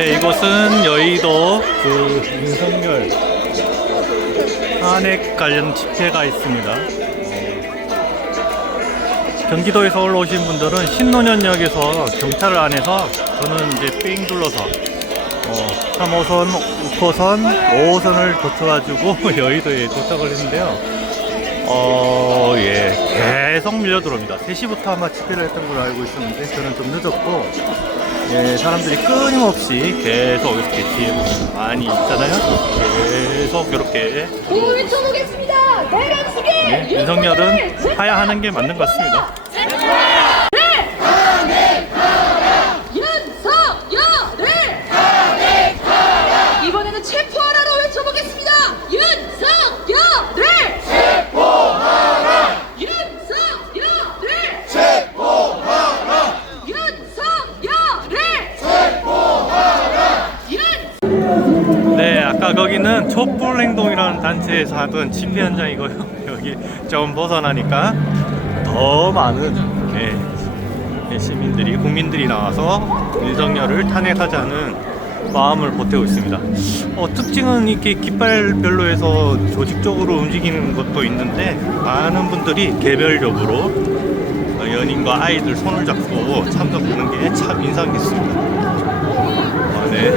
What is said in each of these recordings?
네, 이곳은 여의도 그 윤석열 탄핵 관련 집회가 있습니다. 어, 경기도에서 올라오신 분들은 신논현역에서 경찰을 안에서 저는 이제 삥 둘러서 어, 3호선, 6호선, 5호선을 거쳐가지고 여의도에 도착을 했는데요. 어, 예, 계속 밀려 들어옵니다. 3시부터 아마 집회를 했던 걸로 알고 있었는데 저는 좀 늦었고, 예, 사람들이 끊임없이 계속 이렇게 뒤에 보면 많이 있잖아요. 계속 이렇게 구호 외쳐보겠습니다. 내란식의 예, 윤석열은 하야 하는 게 맞는 것 같습니다. 윤석열을 이번에는 체포하라로 외쳐보겠습니다. 윤석열을 체포하라. 윤석열을 체포하라. 윤석열을 체포하라. 윤 네, 아까 거기는 촛불행동이라는 단체에서 하던 집회 현장이고요. 여기 좀 벗어나니까 더 많은 예, 예, 시민들이 국민들이 나와서 윤석열을 탄핵하자는 마음을 보태고 있습니다. 어, 특징은 이렇게 깃발별로 해서 조직적으로 움직이는 것도 있는데 많은 분들이 개별적으로 어, 연인과 아이들 손을 잡고 참석하는 게 참 인상 깊습니다. 아, 네.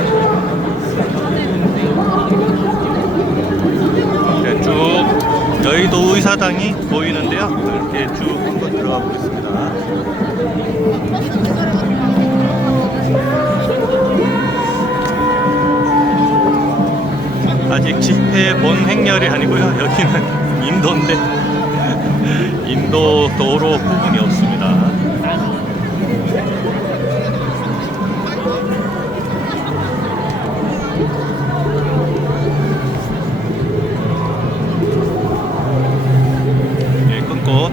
네, 쭉 여의도 의사당이 보이는데요. 이렇게 쭉 한번 들어가 보겠습니다. 아직 집회 본 행렬이 아니고요. 여기는 인도인데 인도 도로 부분이 없습니다.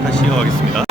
다시 이어가겠습니다.